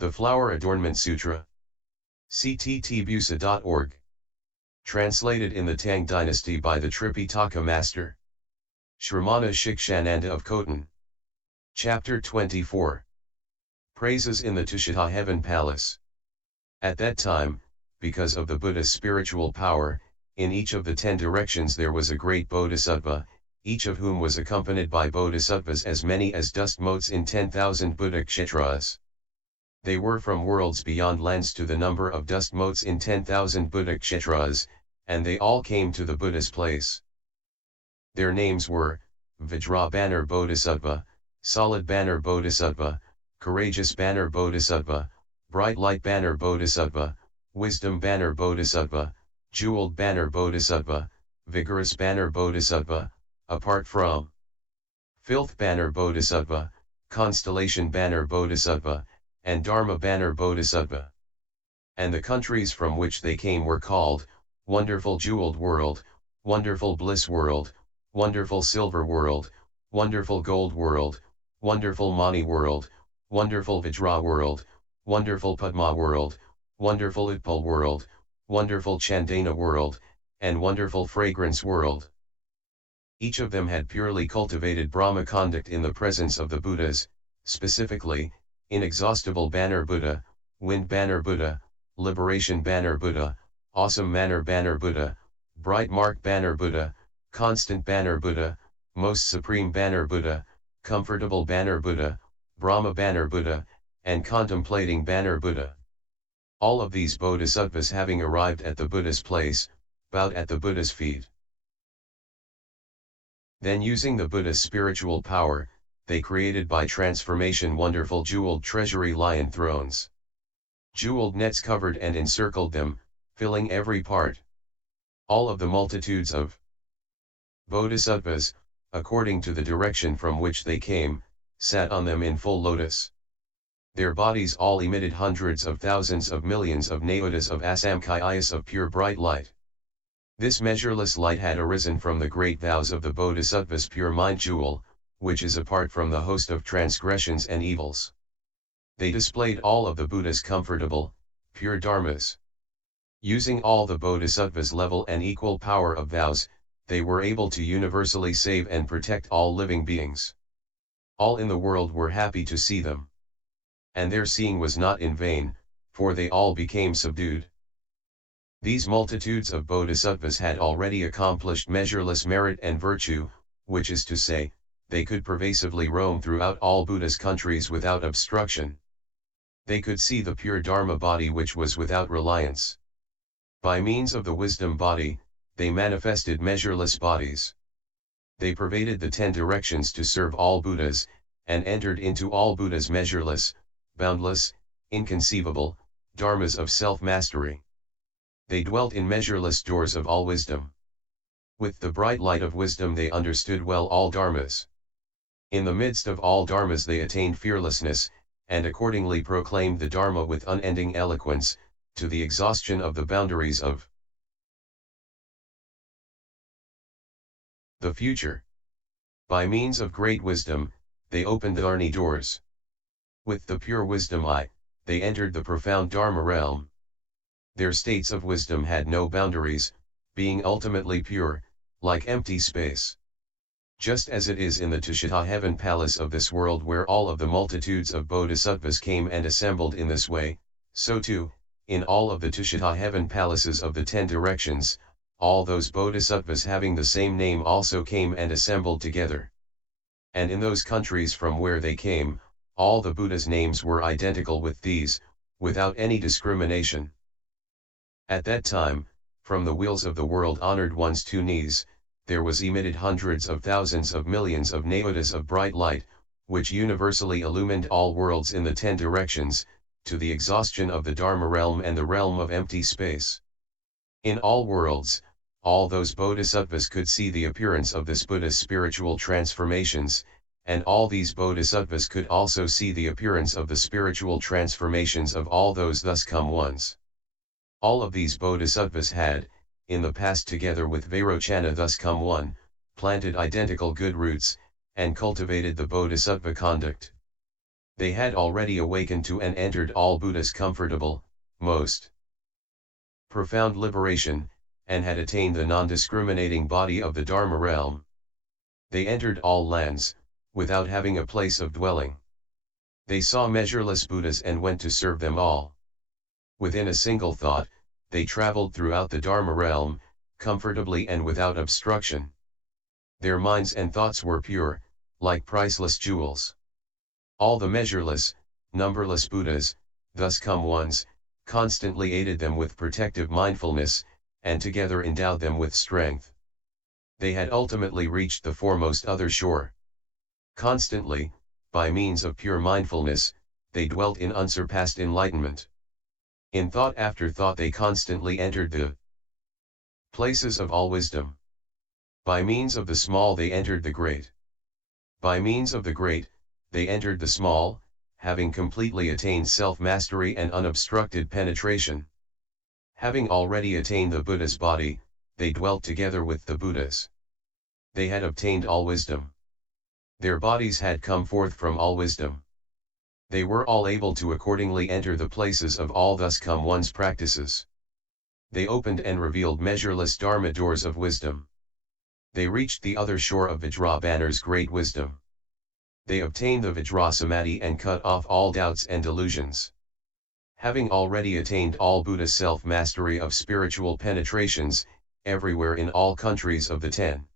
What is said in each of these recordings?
The Flower Adornment Sutra. cttbusa.org. Translated in the Tang Dynasty by the Tripitaka Master Shramana Shikshananda of Khotan. Chapter 24. Praises in the Tushita Heaven Palace. At that time, because of the Buddha's spiritual power, in each of the 10 directions there was a great Bodhisattva, each of whom was accompanied by Bodhisattvas as many as dust motes in 10,000 Buddha kshetras. They were from worlds beyond lands to the number of dust motes in 10,000 Buddha kshetras, and they all came to the Buddha's place. Their names were, Vajra Banner Bodhisattva, Solid Banner Bodhisattva, Courageous Banner Bodhisattva, Bright Light Banner Bodhisattva, Wisdom Banner Bodhisattva, Jeweled Banner Bodhisattva, Vigorous Banner Bodhisattva, Apart from Filth Banner Bodhisattva, Constellation Banner Bodhisattva, and Dharma Banner Bodhisattva. And the countries from which they came were called, Wonderful Jeweled World, Wonderful Bliss World, Wonderful Silver World, Wonderful Gold World, Wonderful Mani World, Wonderful Vajra World, Wonderful Padma World, Wonderful Utpal World, Wonderful Chandana World, and Wonderful Fragrance World. Each of them had purely cultivated Brahma conduct in the presence of the Buddhas, specifically, Inexhaustible Banner Buddha, Wind Banner Buddha, Liberation Banner Buddha, Awesome Manner Banner Buddha, Bright Mark Banner Buddha, Constant Banner Buddha, Most Supreme Banner Buddha, Comfortable Banner Buddha, Brahma Banner Buddha, and Contemplating Banner Buddha. All of these bodhisattvas having arrived at the Buddha's place, bowed at the Buddha's feet. Then using the Buddha's spiritual power, they created by transformation wonderful jeweled treasury lion thrones. Jeweled nets covered and encircled them, filling every part. All of the multitudes of bodhisattvas, according to the direction from which they came, sat on them in full lotus. Their bodies all emitted hundreds of thousands of millions of naodas of asamkhayas of pure bright light. This measureless light had arisen from the great vows of the Bodhisattva's pure mind jewel, which is apart from the host of transgressions and evils. They displayed all of the Buddha's comfortable, pure dharmas. Using all the Bodhisattva's level and equal power of vows, they were able to universally save and protect all living beings. All in the world were happy to see them. And their seeing was not in vain, for they all became subdued. These multitudes of bodhisattvas had already accomplished measureless merit and virtue, which is to say, they could pervasively roam throughout all Buddha's countries without obstruction. They could see the pure Dharma body which was without reliance. By means of the wisdom body, they manifested measureless bodies. They pervaded the 10 directions to serve all Buddhas, and entered into all Buddha's measureless, boundless, inconceivable, dharmas of self-mastery. They dwelt in measureless doors of all wisdom. With the bright light of wisdom they understood well all dharmas. In the midst of all dharmas they attained fearlessness, and accordingly proclaimed the dharma with unending eloquence, to the exhaustion of the boundaries of the future. By means of great wisdom, they opened the Arni doors. With the pure wisdom eye, they entered the profound Dharma realm. Their states of wisdom had no boundaries, being ultimately pure, like empty space. Just as it is in the Tushita heaven palace of this world where all of the multitudes of bodhisattvas came and assembled in this way, so too, in all of the Tushita heaven palaces of the 10 directions, all those bodhisattvas having the same name also came and assembled together. And in those countries from where they came, all the Buddha's names were identical with these, without any discrimination. At that time, from the wheels of the world honored one's 2 knees, there was emitted hundreds of thousands of millions of naodas of bright light, which universally illumined all worlds in the 10 directions, to the exhaustion of the Dharma realm and the realm of empty space. In all worlds, all those bodhisattvas could see the appearance of this Buddha's spiritual transformations, and all these bodhisattvas could also see the appearance of the spiritual transformations of all those thus come ones. All of these bodhisattvas had, in the past together with Vairochana thus come one, planted identical good roots, and cultivated the bodhisattva conduct. They had already awakened to and entered all Buddha's comfortable, most profound liberation, and had attained the non-discriminating body of the Dharma realm. They entered all lands, without having a place of dwelling. They saw measureless Buddhas and went to serve them all. Within a single thought, they traveled throughout the Dharma realm, comfortably and without obstruction. Their minds and thoughts were pure, like priceless jewels. All the measureless, numberless Buddhas, thus come ones, constantly aided them with protective mindfulness, and together endowed them with strength. They had ultimately reached the foremost other shore. Constantly, by means of pure mindfulness, they dwelt in unsurpassed enlightenment. In thought after thought they constantly entered the places of all wisdom. By means of the small they entered the great. By means of the great, they entered the small, having completely attained self-mastery and unobstructed penetration. Having already attained the Buddha's body, they dwelt together with the Buddhas. They had obtained all wisdom. Their bodies had come forth from all wisdom. They were all able to accordingly enter the places of all thus come one's practices. They opened and revealed measureless Dharma doors of wisdom. They reached the other shore of Vajrabanner's great wisdom. They obtained the Vajrasamadhi and cut off all doubts and delusions. Having already attained all Buddha's self-mastery of spiritual penetrations, everywhere in all countries of the 10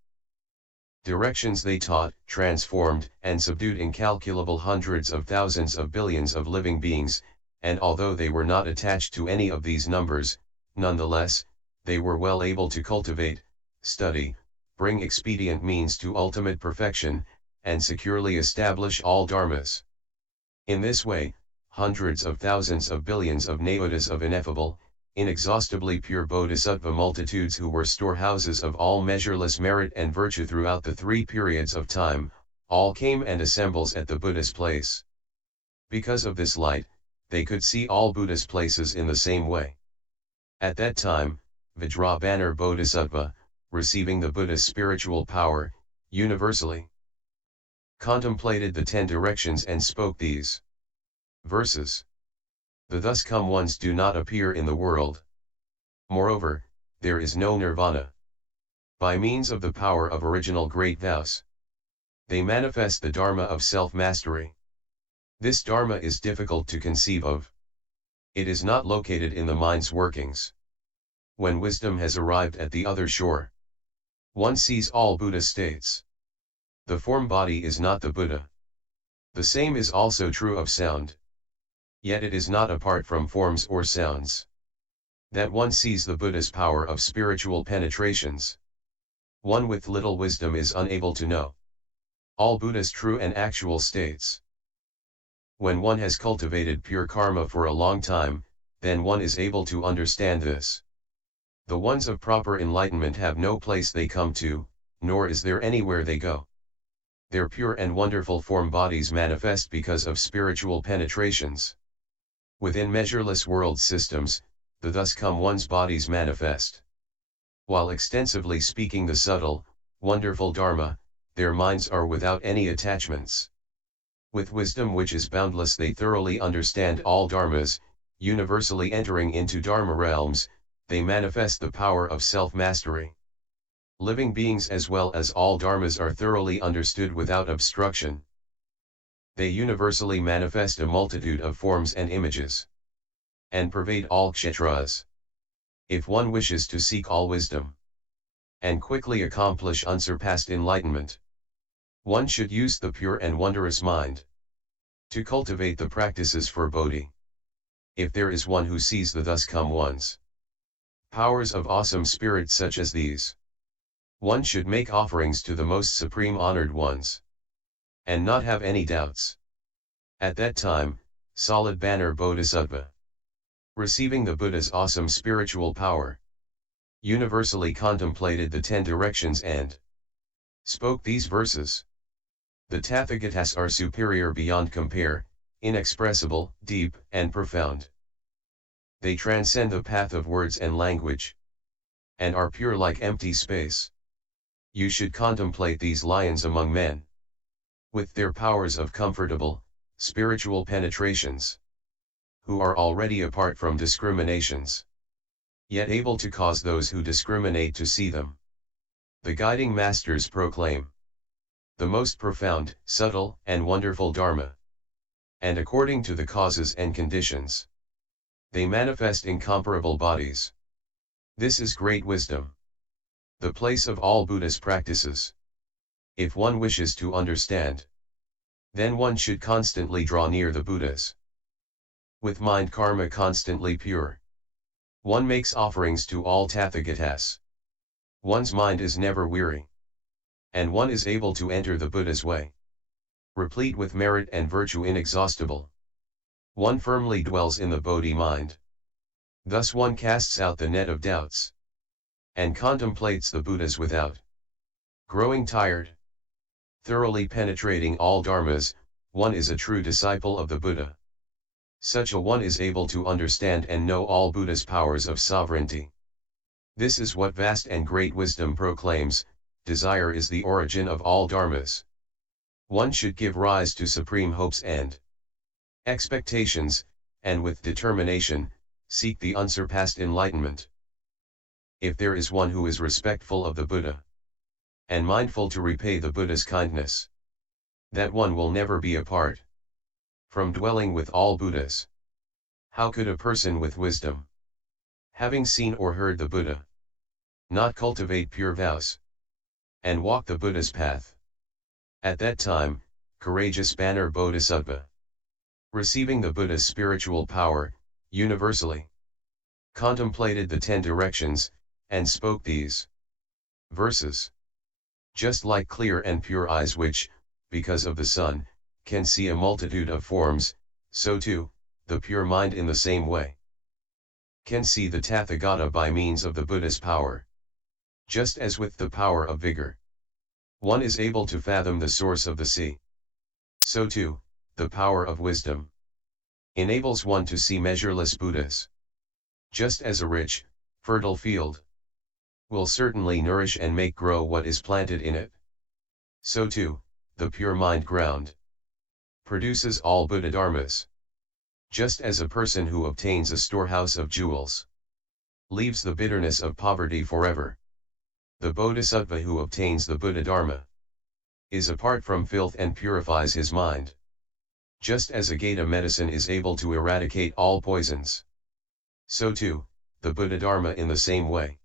directions they taught, transformed, and subdued incalculable hundreds of thousands of billions of living beings, and although they were not attached to any of these numbers, nonetheless, they were well able to cultivate, study, bring expedient means to ultimate perfection, and securely establish all dharmas. In this way, hundreds of thousands of billions of nayotas of ineffable, inexhaustibly pure Bodhisattva multitudes who were storehouses of all measureless merit and virtue throughout the 3 periods of time, all came and assembles at the Buddha's place. Because of this light, they could see all Buddha's places in the same way. At that time, Vajrabanner Bodhisattva, receiving the Buddha's spiritual power, universally contemplated the 10 directions and spoke these verses. The thus come ones do not appear in the world. Moreover, there is no nirvana. By means of the power of original great vows, they manifest the Dharma of self-mastery. This Dharma is difficult to conceive of. It is not located in the mind's workings. When wisdom has arrived at the other shore, one sees all Buddha states. The form body is not the Buddha. The same is also true of sound. Yet it is not apart from forms or sounds that one sees the Buddha's power of spiritual penetrations. One with little wisdom is unable to know all Buddha's true and actual states. When one has cultivated pure karma for a long time, then one is able to understand this. The ones of proper enlightenment have no place they come to, nor is there anywhere they go. Their pure and wonderful form bodies manifest because of spiritual penetrations. Within measureless world systems, the thus come one's bodies manifest. While extensively speaking the subtle, wonderful Dharma, their minds are without any attachments. With wisdom which is boundless they thoroughly understand all Dharmas, universally entering into Dharma realms, they manifest the power of self-mastery. Living beings as well as all Dharmas are thoroughly understood without obstruction. They universally manifest a multitude of forms and images, and pervade all kshetras. If one wishes to seek all wisdom, and quickly accomplish unsurpassed enlightenment, one should use the pure and wondrous mind to cultivate the practices for Bodhi. If there is one who sees the thus come ones powers of awesome spirit such as these, one should make offerings to the most supreme honored ones, and not have any doubts. At that time, solid Banner Bodhisattva, receiving the Buddha's awesome spiritual power, universally contemplated the 10 directions and spoke these verses. The Tathagatas are superior beyond compare, inexpressible, deep, and profound. They transcend the path of words and language, and are pure like empty space. You should contemplate these lions among men. With their powers of comfortable, spiritual penetrations, who are already apart from discriminations, yet able to cause those who discriminate to see them. The guiding masters proclaim the most profound, subtle, and wonderful Dharma. And according to the causes and conditions, they manifest incomparable bodies. This is great wisdom, the place of all Buddha's practices. If one wishes to understand, then one should constantly draw near the Buddhas. With mind karma constantly pure, one makes offerings to all Tathagatas. One's mind is never weary, and one is able to enter the Buddha's way, replete with merit and virtue inexhaustible. One firmly dwells in the Bodhi mind. Thus one casts out the net of doubts, and contemplates the Buddhas without growing tired. Thoroughly penetrating all dharmas, one is a true disciple of the Buddha. Such a one is able to understand and know all Buddha's powers of sovereignty. This is what vast and great wisdom proclaims: desire is the origin of all dharmas. One should give rise to supreme hopes and expectations, and with determination, seek the unsurpassed enlightenment. If there is one who is respectful of the Buddha, and mindful to repay the Buddha's kindness, that one will never be apart from dwelling with all Buddhas. How could a person with wisdom, having seen or heard the Buddha, not cultivate pure vows, and walk the Buddha's path? At that time, courageous banner Bodhisattva, receiving the Buddha's spiritual power, universally, contemplated the 10 directions, and spoke these verses. Just like clear and pure eyes which, because of the sun, can see a multitude of forms, so too, the pure mind in the same way can see the Tathagata by means of the Buddha's power. Just as with the power of vigor, one is able to fathom the source of the sea, so too, the power of wisdom enables one to see measureless Buddhas. Just as a rich, fertile field will certainly nourish and make grow what is planted in it, so too, the pure mind ground produces all Buddhadharmas. Just as a person who obtains a storehouse of jewels leaves the bitterness of poverty forever, the Bodhisattva who obtains the Buddhadharma is apart from filth and purifies his mind. Just as a Gata medicine is able to eradicate all poisons, so too, the Buddhadharma in the same way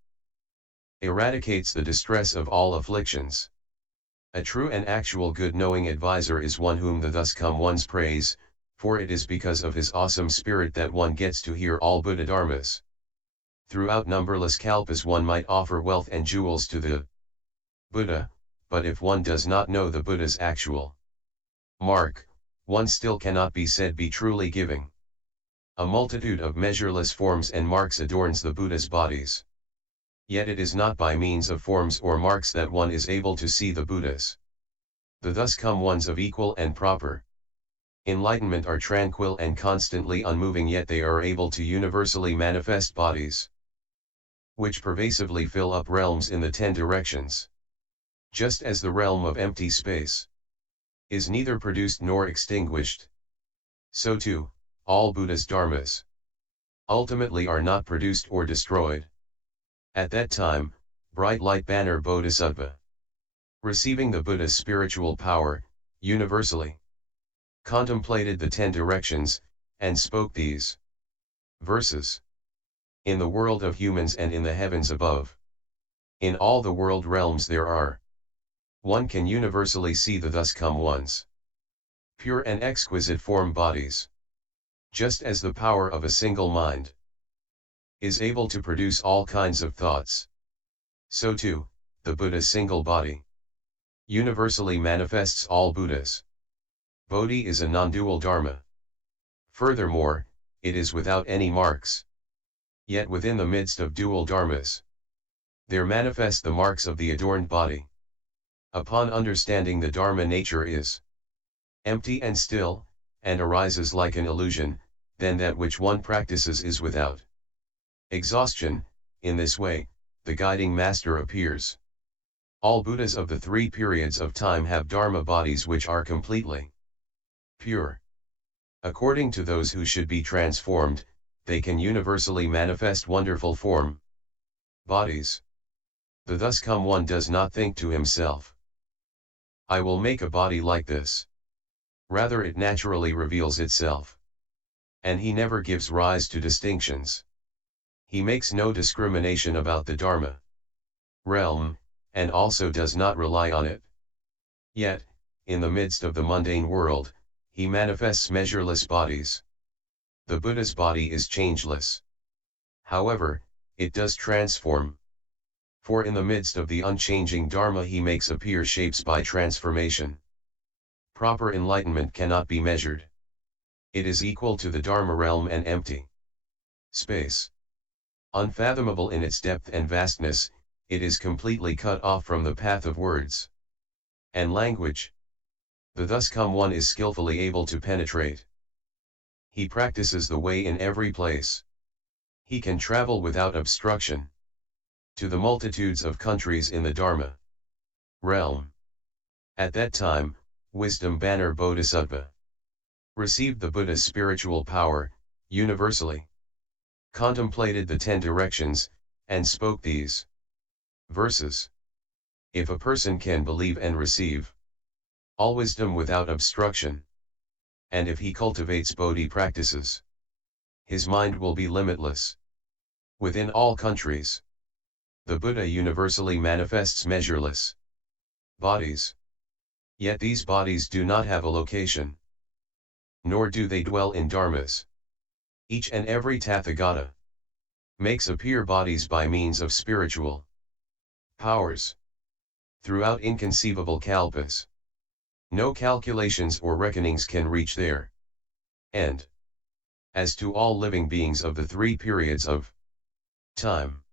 eradicates the distress of all afflictions. A true and actual good-knowing advisor is one whom the thus come ones praise, for it is because of his awesome spirit that one gets to hear all Buddhadharmas. Throughout numberless kalpas one might offer wealth and jewels to the Buddha, but if one does not know the Buddha's actual mark, one still cannot be said be truly giving. A multitude of measureless forms and marks adorns the Buddha's bodies. Yet it is not by means of forms or marks that one is able to see the Buddhas. The thus come ones of equal and proper enlightenment are tranquil and constantly unmoving, yet they are able to universally manifest bodies, which pervasively fill up realms in the 10 directions. Just as the realm of empty space is neither produced nor extinguished, so too, all Buddha's dharmas ultimately are not produced or destroyed. At that time, bright light banner Bodhisattva, receiving the Buddha's spiritual power, universally, contemplated the 10 directions, and spoke these verses. In the world of humans and in the heavens above, in all the world realms there are, one can universally see the thus come ones, pure and exquisite form bodies. Just as the power of a single mind is able to produce all kinds of thoughts, so too, the Buddha's single body universally manifests all Buddhas. Bodhi is a non-dual dharma. Furthermore, it is without any marks. Yet within the midst of dual dharmas, there manifest the marks of the adorned body. Upon understanding the dharma, nature is empty and still, and arises like an illusion, then that which one practices is without exhaustion. In this way, the guiding master appears. All Buddhas of the 3 periods of time have dharma bodies which are completely pure. According to those who should be transformed, they can universally manifest wonderful form, bodies. The thus come one does not think to himself, I will make a body like this. Rather it naturally reveals itself. And he never gives rise to distinctions. He makes no discrimination about the Dharma realm, and also does not rely on it. Yet, in the midst of the mundane world, he manifests measureless bodies. The Buddha's body is changeless. However, it does transform. For in the midst of the unchanging Dharma he makes appear shapes by transformation. Proper enlightenment cannot be measured. It is equal to the Dharma realm and empty space. Unfathomable in its depth and vastness, it is completely cut off from the path of words and language. The thus come one is skillfully able to penetrate. He practices the way in every place. He can travel without obstruction to the multitudes of countries in the Dharma realm. At that time, Wisdom Banner Bodhisattva received the Buddha's spiritual power, universally contemplated the 10 directions, and spoke these verses. If a person can believe and receive all wisdom without obstruction, and if he cultivates Bodhi practices, his mind will be limitless. Within all countries, the Buddha universally manifests measureless bodies. Yet these bodies do not have a location, nor do they dwell in dharmas. Each and every Tathagata makes appear bodies by means of spiritual powers throughout inconceivable kalpas. No calculations or reckonings can reach their end. As to all living beings of the 3 periods of time,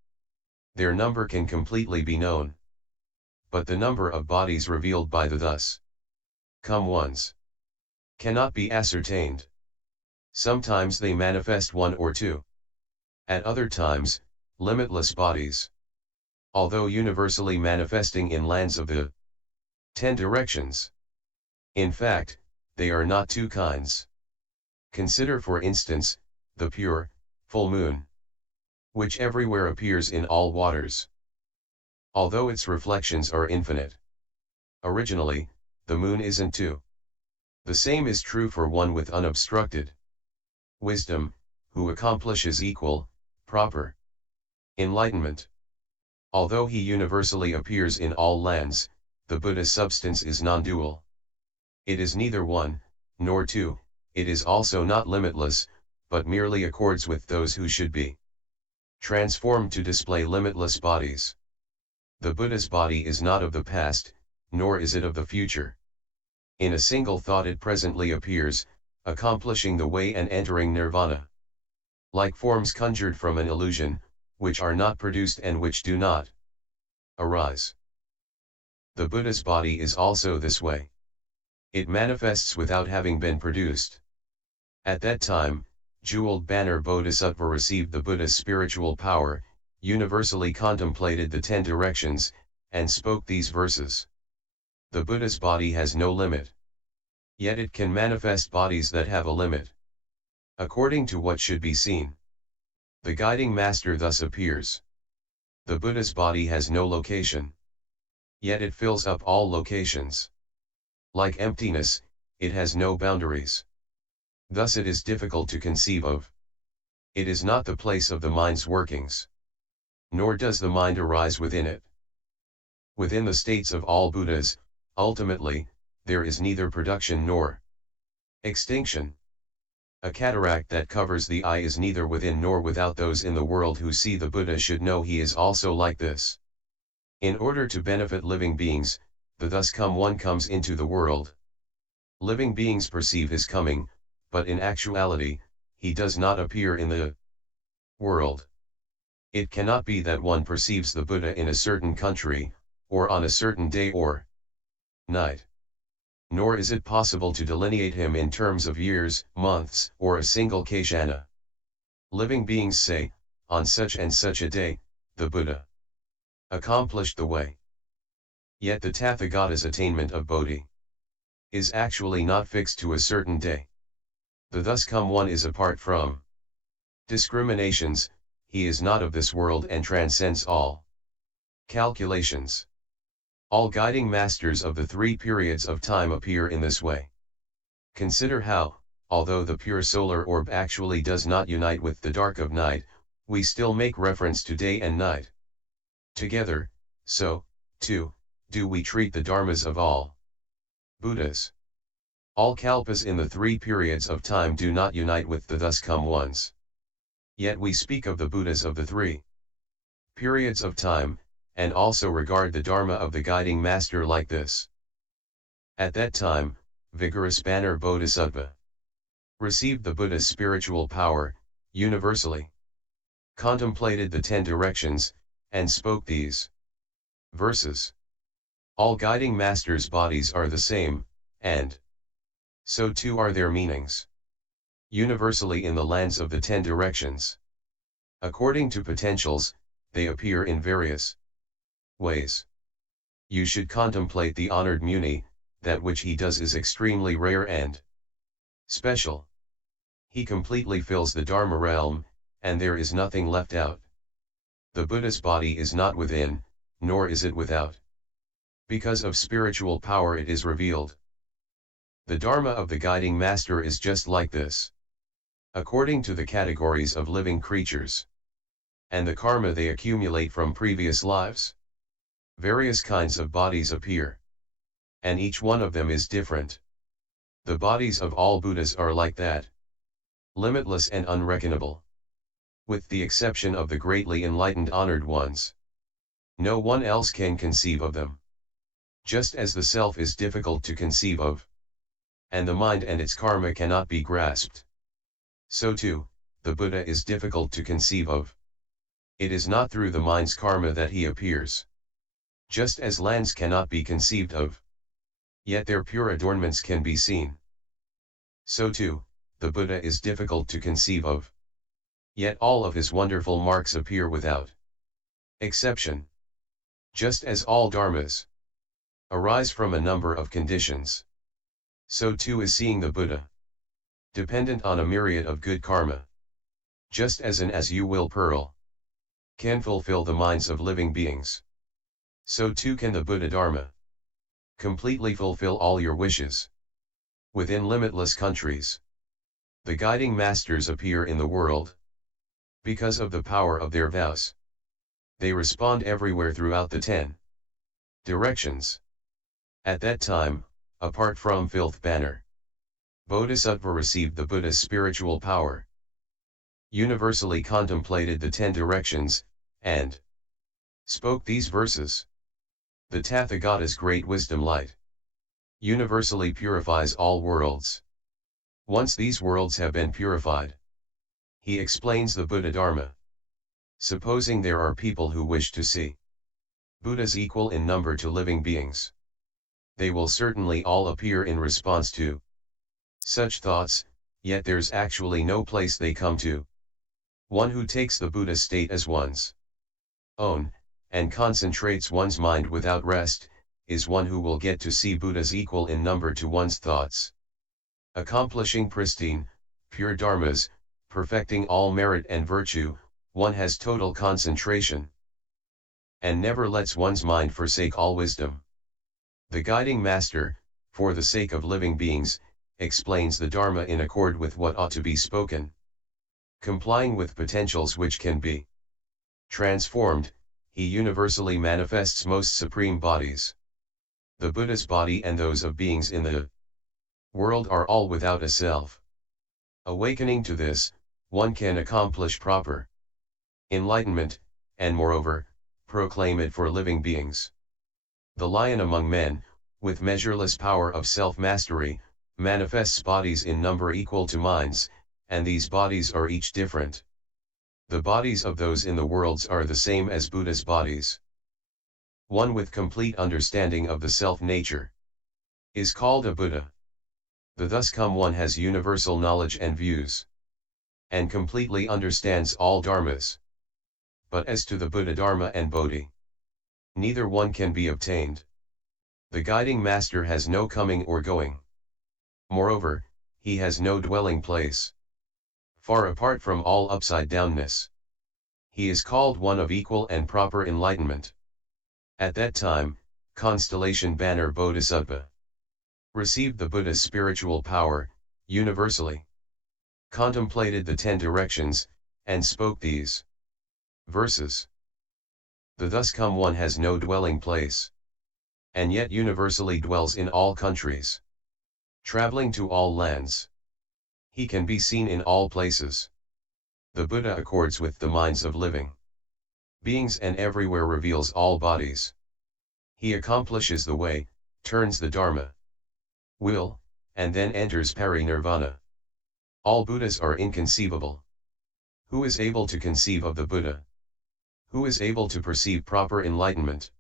their number can completely be known. But the number of bodies revealed by the thus come ones cannot be ascertained. Sometimes they manifest 1 or 2. At other times, limitless bodies. Although universally manifesting in lands of the 10 directions. In fact, they are not 2 kinds. Consider for instance, the pure, full moon, which everywhere appears in all waters. Although its reflections are infinite. Originally, the moon isn't 2. The same is true for one with unobstructed wisdom, who accomplishes equal, proper enlightenment. Although he universally appears in all lands, the Buddha's substance is non-dual. It is neither 1, nor 2, it is also not limitless, but merely accords with those who should be transformed to display limitless bodies. The Buddha's body is not of the past, nor is it of the future. In a single thought it presently appears, accomplishing the way and entering nirvana. Like forms conjured from an illusion, which are not produced and which do not arise. The Buddha's body is also this way. It manifests without having been produced. At that time, Jeweled Banner Bodhisattva received the Buddha's spiritual power, universally contemplated the 10 directions, and spoke these verses. The Buddha's body has no limit. Yet it can manifest bodies that have a limit. According to what should be seen. The guiding master thus appears. The Buddha's body has no location. Yet it fills up all locations. Like emptiness, it has no boundaries. Thus it is difficult to conceive of. It is not the place of the mind's workings. Nor does the mind arise within it. Within the states of all Buddhas, ultimately, there is neither production nor extinction. A cataract that covers the eye is neither within nor without. Those in the world who see the Buddha should know he is also like this. In order to benefit living beings, the thus come one comes into the world. Living beings perceive his coming, but in actuality, he does not appear in the world. It cannot be that one perceives the Buddha in a certain country, or on a certain day or night. Nor is it possible to delineate him in terms of years, months, or a single kshana. Living beings say, on such and such a day, the Buddha accomplished the way. Yet the Tathagata's attainment of Bodhi is actually not fixed to a certain day. The thus come one is apart from discriminations, he is not of this world and transcends all calculations. All guiding masters of the three periods of time appear in this way. Consider how, although the pure solar orb actually does not unite with the dark of night, we still make reference to day and night together, so, too, do we treat the dharmas of all Buddhas. All kalpas in the three periods of time do not unite with the thus come ones. Yet we speak of the Buddhas of the three periods of time, and also regard the Dharma of the guiding master like this. At that time, vigorous banner Bodhisattva received the Buddha's spiritual power, universally contemplated the 10 directions, and spoke these verses. All guiding masters' bodies are the same, and so too are their meanings. Universally in the lands of the 10 directions. According to potentials, they appear in various ways. You should contemplate the honored Muni, that which he does is extremely rare and special. He completely fills the Dharma realm, and there is nothing left out. The Buddha's body is not within, nor is it without. Because of spiritual power it is revealed. The Dharma of the guiding master is just like this. According to the categories of living creatures, and the karma they accumulate from previous lives, various kinds of bodies appear. And each one of them is different. The bodies of all Buddhas are like that. Limitless and unreckonable. With the exception of the greatly enlightened honored ones. No one else can conceive of them. Just as the self is difficult to conceive of, and the mind and its karma cannot be grasped, so too, the Buddha is difficult to conceive of. It is not through the mind's karma that he appears. Just as lands cannot be conceived of, yet their pure adornments can be seen. So too, the Buddha is difficult to conceive of. Yet all of his wonderful marks appear without exception. Just as all dharmas arise from a number of conditions, so too is seeing the Buddha dependent on a myriad of good karma. Just as an as-you-will pearl can fulfill the minds of living beings, so too can the Buddhadharma completely fulfill all your wishes. Within limitless countries, the guiding masters appear in the world. Because of the power of their vows, they respond everywhere throughout the 10 directions. At that time, apart from filth banner, Bodhisattva received the Buddha's spiritual power, universally contemplated the 10 directions, and spoke these verses. The Tathagata's great wisdom light universally purifies all worlds. Once these worlds have been purified, he explains the Buddhadharma. Supposing there are people who wish to see Buddhas equal in number to living beings, they will certainly all appear in response to such thoughts, yet there's actually no place they come to. One who takes the Buddha state as one's own, and concentrates one's mind without rest, is one who will get to see Buddhas equal in number to one's thoughts. Accomplishing pristine, pure dharmas, perfecting all merit and virtue, one has total concentration, and never lets one's mind forsake all wisdom. The guiding master, for the sake of living beings, explains the Dharma in accord with what ought to be spoken. Complying with potentials which can be transformed, he universally manifests most supreme bodies. The Buddha's body and those of beings in the world are all without a self. Awakening to this, one can accomplish proper enlightenment, and moreover, proclaim it for living beings. The lion among men, with measureless power of self-mastery, manifests bodies in number equal to minds, and these bodies are each different. The bodies of those in the worlds are the same as Buddha's bodies. One with complete understanding of the self-nature is called a Buddha. The thus come one has universal knowledge and views, and completely understands all dharmas. But as to the Buddhadharma and Bodhi, neither one can be obtained. The guiding master has no coming or going. Moreover, he has no dwelling place. Far apart from all upside-downness. He is called one of equal and proper enlightenment. At that time, constellation banner Bodhisattva received the Buddha's spiritual power, universally. Contemplated the 10 directions, and spoke these verses. The thus come one has no dwelling place, and yet universally dwells in all countries. Traveling to all lands. He can be seen in all places. The Buddha accords with the minds of living beings and everywhere reveals all bodies. He accomplishes the way, turns the Dharma, will, and then enters parinirvana. All Buddhas are inconceivable. Who is able to conceive of the Buddha? Who is able to perceive proper enlightenment?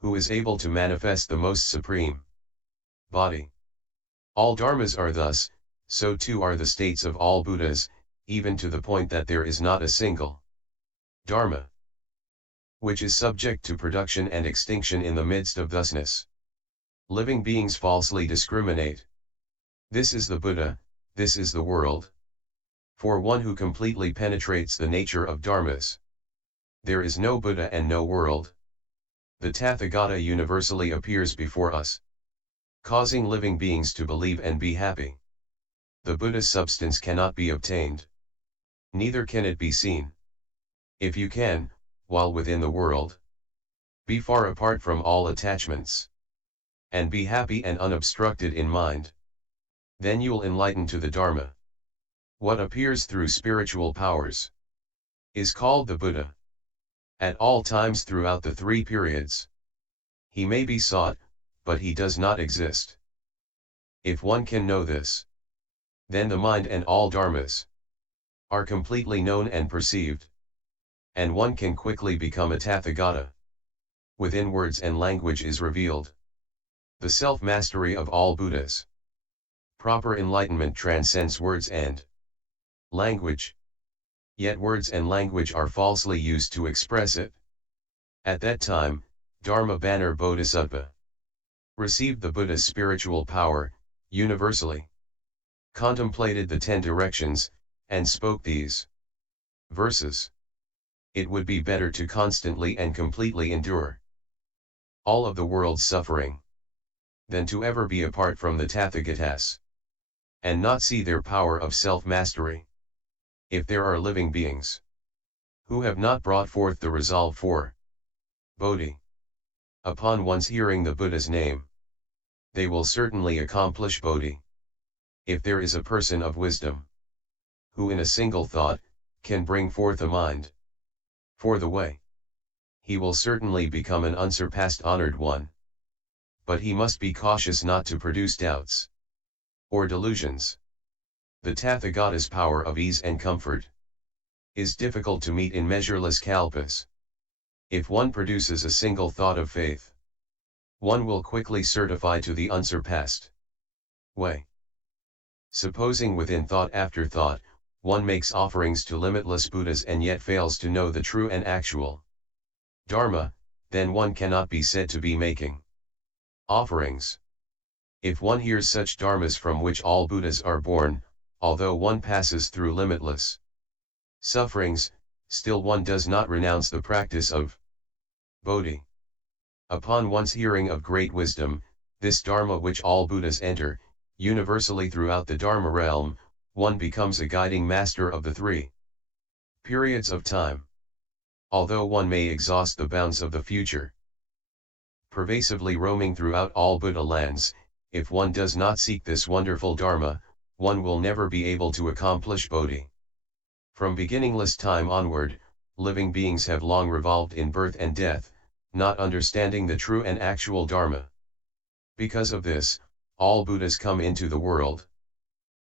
Who is able to manifest the most supreme body? All dharmas are thus, so too are the states of all Buddhas, even to the point that there is not a single dharma which is subject to production and extinction in the midst of thusness. Living beings falsely discriminate. This is the Buddha, this is the world. For one who completely penetrates the nature of dharmas, there is no Buddha and no world. The Tathagata universally appears before us, causing living beings to believe and be happy. The Buddha's substance cannot be obtained. Neither can it be seen. If you can, while within the world, be far apart from all attachments, and be happy and unobstructed in mind, then you'll enlighten to the Dharma. What appears through spiritual powers is called the Buddha. At all times throughout the 3 periods, he may be sought, but he does not exist. If one can know this, then the mind and all dharmas are completely known and perceived, and one can quickly become a Tathagata. Within words and language is revealed the self-mastery of all Buddhas. Proper enlightenment transcends words and language. Yet words and language are falsely used to express it. At that time, Dharma banner Bodhisattva received the Buddha's spiritual power, universally. Contemplated the 10 directions, and spoke these verses. It would be better to constantly and completely endure all of the world's suffering, than to ever be apart from the Tathagatas, and not see their power of self-mastery. If there are living beings who have not brought forth the resolve for Bodhi, upon once hearing the Buddha's name, they will certainly accomplish Bodhi. If there is a person of wisdom, who in a single thought, can bring forth a mind for the way, he will certainly become an unsurpassed honored one. But he must be cautious not to produce doubts or delusions. The Tathagata's power of ease and comfort is difficult to meet in measureless kalpas. If one produces a single thought of faith, one will quickly certify to the unsurpassed way. Supposing within thought after thought, one makes offerings to limitless Buddhas and yet fails to know the true and actual Dharma, then one cannot be said to be making offerings. If one hears such dharmas from which all Buddhas are born, although one passes through limitless sufferings, still one does not renounce the practice of Bodhi. Upon one's hearing of great wisdom, this Dharma which all Buddhas enter, universally throughout the Dharma realm, one becomes a guiding master of the 3 periods of time. Although one may exhaust the bounds of the future, pervasively roaming throughout all Buddha lands, if one does not seek this wonderful Dharma, one will never be able to accomplish Bodhi. From beginningless time onward, living beings have long revolved in birth and death, not understanding the true and actual Dharma. Because of this, all Buddhas come into the world.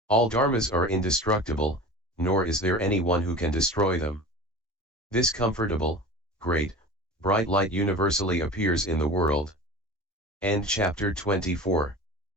All dharmas are indestructible, nor is there anyone who can destroy them. This comfortable, great, bright light universally appears in the world. End chapter 24.